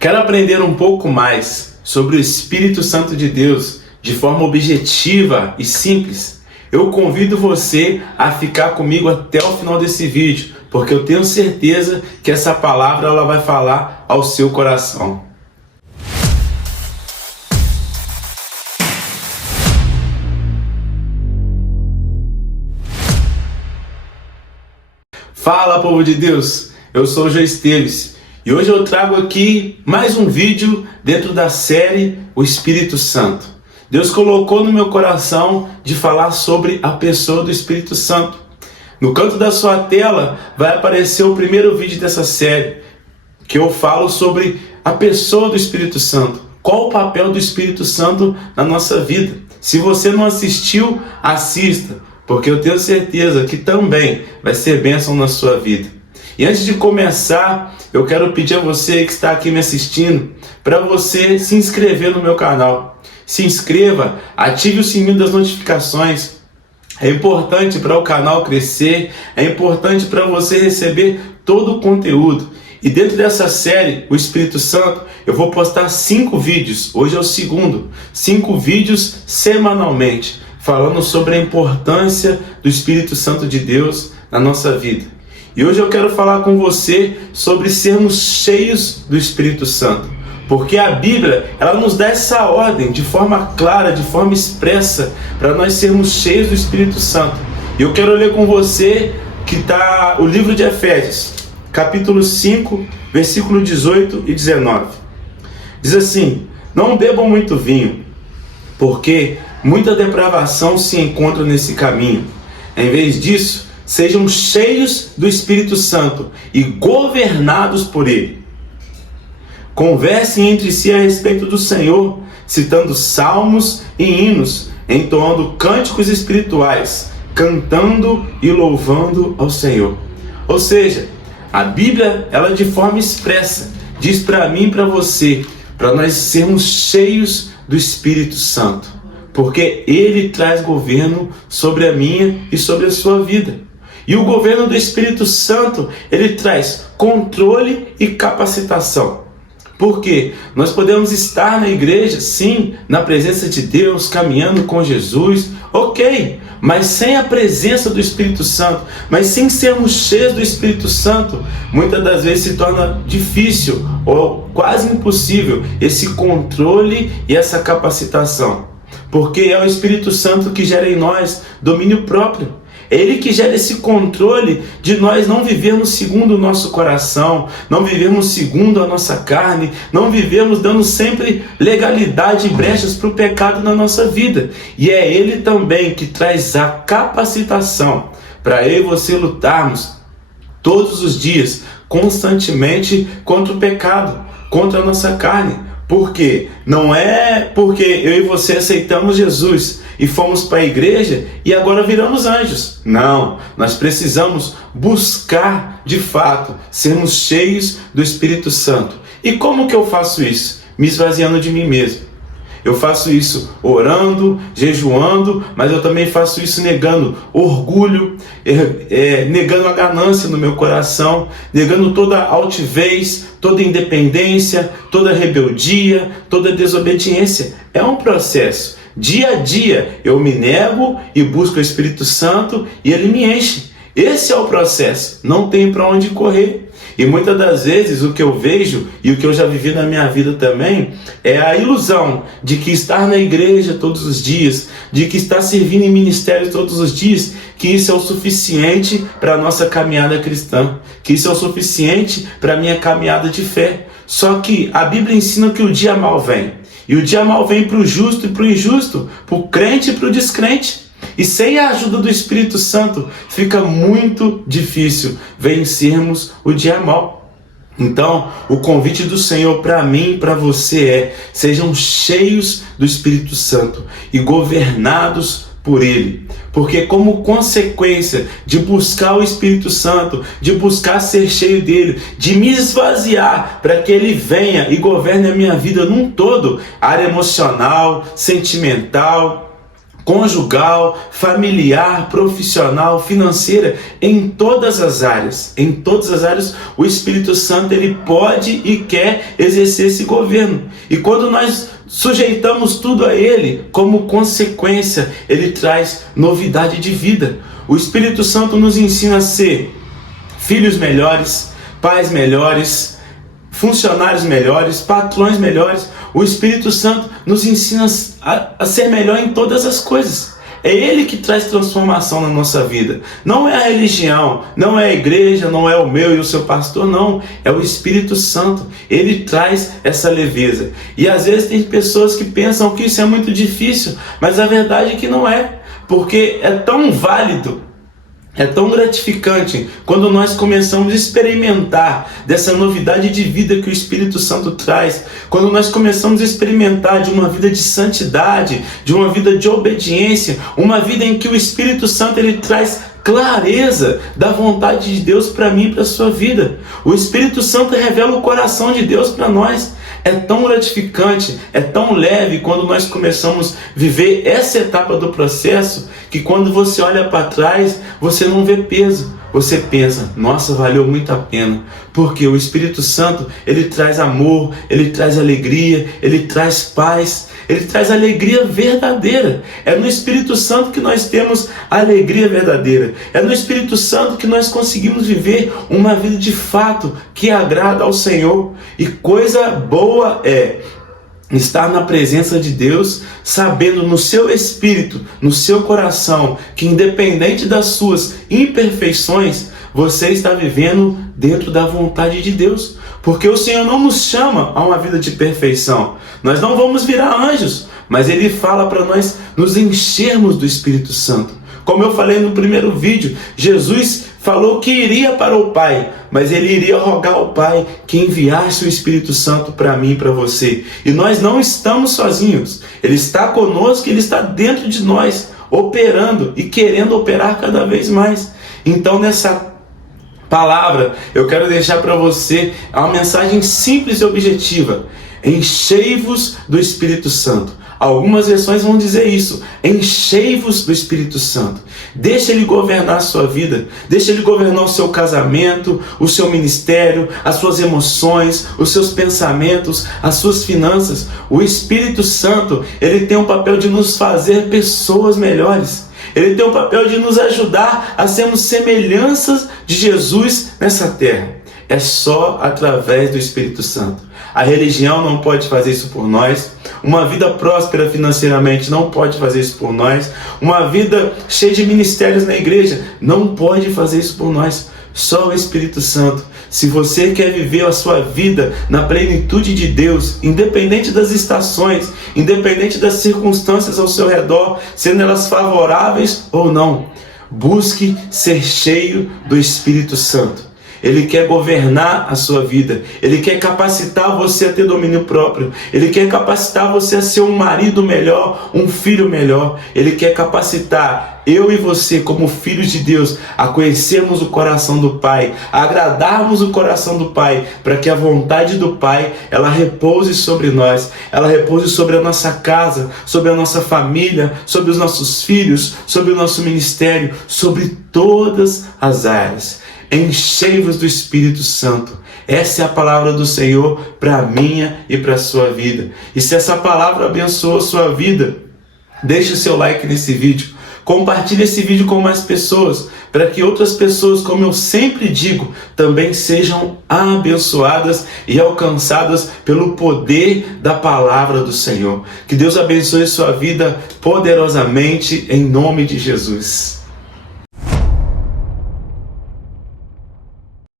Quero aprender um pouco mais sobre o Espírito Santo de Deus de forma objetiva e simples. Eu convido você a ficar comigo até o final desse vídeo, porque eu tenho certeza que essa palavra ela vai falar ao seu coração. Fala, povo de Deus! Eu sou o João Esteves e hoje eu trago aqui mais um vídeo dentro da série O Espírito Santo. Deus colocou no meu coração de falar sobre a pessoa do Espírito Santo. No canto da sua tela vai aparecer o primeiro vídeo dessa série, que eu falo sobre a pessoa do Espírito Santo. Qual o papel do Espírito Santo na nossa vida? Se você não assistiu, assista, porque eu tenho certeza que também vai ser bênção na sua vida. E antes de começar, eu quero pedir a você que está aqui me assistindo, para você se inscrever no meu canal. Se inscreva, ative o sininho das notificações. É importante para o canal crescer, é importante para você receber todo o conteúdo. E dentro dessa série, o Espírito Santo, eu vou postar 5 vídeos, hoje é o segundo, 5 vídeos semanalmente, falando sobre a importância do Espírito Santo de Deus na nossa vida. E hoje eu quero falar com você sobre sermos cheios do Espírito Santo. Porque a Bíblia, ela nos dá essa ordem de forma clara, de forma expressa, para nós sermos cheios do Espírito Santo. E eu quero ler com você que está o livro de Efésios, capítulo 5, versículo 18 e 19. Diz assim: não bebam muito vinho, porque muita depravação se encontra nesse caminho. Em vez disso, sejam cheios do Espírito Santo e governados por ele. Conversem entre si a respeito do Senhor, citando salmos e hinos, entoando cânticos espirituais, cantando e louvando ao Senhor. Ou seja, a Bíblia, ela de forma expressa, diz para mim e para você, para nós sermos cheios do Espírito Santo, porque Ele traz governo sobre a minha e sobre a sua vida. E o governo do Espírito Santo, ele traz controle e capacitação. Porque nós podemos estar na igreja, sim, na presença de Deus, caminhando com Jesus, ok, mas sem a presença do Espírito Santo, mas sem sermos cheios do Espírito Santo, muitas das vezes se torna difícil ou quase impossível esse controle e essa capacitação. Porque é o Espírito Santo que gera em nós domínio próprio. É Ele que gera esse controle de nós não vivermos segundo o nosso coração, não vivermos segundo a nossa carne, não vivermos dando sempre legalidade e brechas para o pecado na nossa vida. E é Ele também que traz a capacitação para eu e você lutarmos todos os dias, constantemente, contra o pecado, contra a nossa carne. Por quê? Não é porque eu e você aceitamos Jesus e fomos para a igreja e agora viramos anjos. Não, nós precisamos buscar de fato sermos cheios do Espírito Santo. E como que eu faço isso? Me esvaziando de mim mesmo. Eu faço isso orando, jejuando, mas eu também faço isso negando orgulho, negando a ganância no meu coração, negando toda a altivez, toda independência, toda rebeldia, toda desobediência. É um processo. Dia a dia eu me nego e busco o Espírito Santo e Ele me enche. Esse é o processo, não tem para onde correr. E muitas das vezes o que eu vejo e o que eu já vivi na minha vida também é a ilusão de que estar na igreja todos os dias, de que estar servindo em ministério todos os dias, que isso é o suficiente para a nossa caminhada cristã, que isso é o suficiente para a minha caminhada de fé. Só que a Bíblia ensina que o dia mal vem. E o dia mal vem para o justo e para o injusto, para o crente e para o descrente. E sem a ajuda do Espírito Santo, fica muito difícil vencermos o dia mal. Então, o convite do Senhor para mim e para você é: sejam cheios do Espírito Santo e governados por Ele. Porque como consequência de buscar o Espírito Santo, de buscar ser cheio dele, de me esvaziar para que Ele venha e governe a minha vida num todo, área emocional, sentimental, conjugal, familiar, profissional, financeira, em todas as áreas. Em todas as áreas, o Espírito Santo ele pode e quer exercer esse governo. E quando nós sujeitamos tudo a ele, como consequência, ele traz novidade de vida. O Espírito Santo nos ensina a ser filhos melhores, pais melhores, funcionários melhores, patrões melhores. O Espírito Santo nos ensina a ser melhor em todas as coisas. É Ele que traz transformação na nossa vida. Não é a religião, não é a igreja, não é o meu e o seu pastor, não. É o Espírito Santo. Ele traz essa leveza. E às vezes tem pessoas que pensam que isso é muito difícil, mas a verdade é que não é. Porque é tão válido, é tão gratificante quando nós começamos a experimentar dessa novidade de vida que o Espírito Santo traz, quando nós começamos a experimentar de uma vida de santidade, de uma vida de obediência, uma vida em que o Espírito Santo ele traz clareza da vontade de Deus para mim e para a sua vida. O Espírito Santo revela o coração de Deus para nós. É tão gratificante, é tão leve quando nós começamos a viver essa etapa do processo, que quando você olha para trás, você não vê peso. Você pensa, nossa, valeu muito a pena. Porque o Espírito Santo, ele traz amor, ele traz alegria, ele traz paz, ele traz alegria verdadeira. É no Espírito Santo que nós temos a alegria verdadeira. É no Espírito Santo que nós conseguimos viver uma vida de fato que agrada ao Senhor. E coisa boa é estar na presença de Deus, sabendo no seu espírito, no seu coração, que independente das suas imperfeições, você está vivendo dentro da vontade de Deus. Porque o Senhor não nos chama a uma vida de perfeição. Nós não vamos virar anjos, mas Ele fala para nós nos enchermos do Espírito Santo. Como eu falei no primeiro vídeo, Jesus falou que iria para o Pai, mas Ele iria rogar ao Pai que enviasse o Espírito Santo para mim e para você. E nós não estamos sozinhos. Ele está conosco, Ele está dentro de nós, operando e querendo operar cada vez mais. Então, nessa palavra, eu quero deixar para você uma mensagem simples e objetiva. Enchei-vos do Espírito Santo. Algumas versões vão dizer isso. Enchei-vos do Espírito Santo. Deixa Ele governar a sua vida. Deixa Ele governar o seu casamento, o seu ministério, as suas emoções, os seus pensamentos, as suas finanças. O Espírito Santo, Ele tem o papel de nos fazer pessoas melhores. Ele tem o papel de nos ajudar a sermos semelhanças de Jesus nessa terra. É só através do Espírito Santo. A religião não pode fazer isso por nós. Uma vida próspera financeiramente não pode fazer isso por nós. Uma vida cheia de ministérios na igreja não pode fazer isso por nós. Só o Espírito Santo. Se você quer viver a sua vida na plenitude de Deus, independente das estações, independente das circunstâncias ao seu redor, sendo elas favoráveis ou não, busque ser cheio do Espírito Santo. Ele quer governar a sua vida. Ele quer capacitar você a ter domínio próprio. Ele quer capacitar você a ser um marido melhor, um filho melhor. Ele quer capacitar eu e você, como filhos de Deus, a conhecermos o coração do Pai, a agradarmos o coração do Pai, para que a vontade do Pai, ela repouse sobre nós, ela repouse sobre a nossa casa, sobre a nossa família, sobre os nossos filhos, sobre o nosso ministério, sobre todas as áreas. Enchei-vos do Espírito Santo. Essa é a palavra do Senhor para a minha e para a sua vida. E se essa palavra abençoou a sua vida, deixe o seu like nesse vídeo. Compartilhe esse vídeo com mais pessoas, para que outras pessoas, como eu sempre digo, também sejam abençoadas e alcançadas pelo poder da palavra do Senhor. Que Deus abençoe sua vida poderosamente, em nome de Jesus.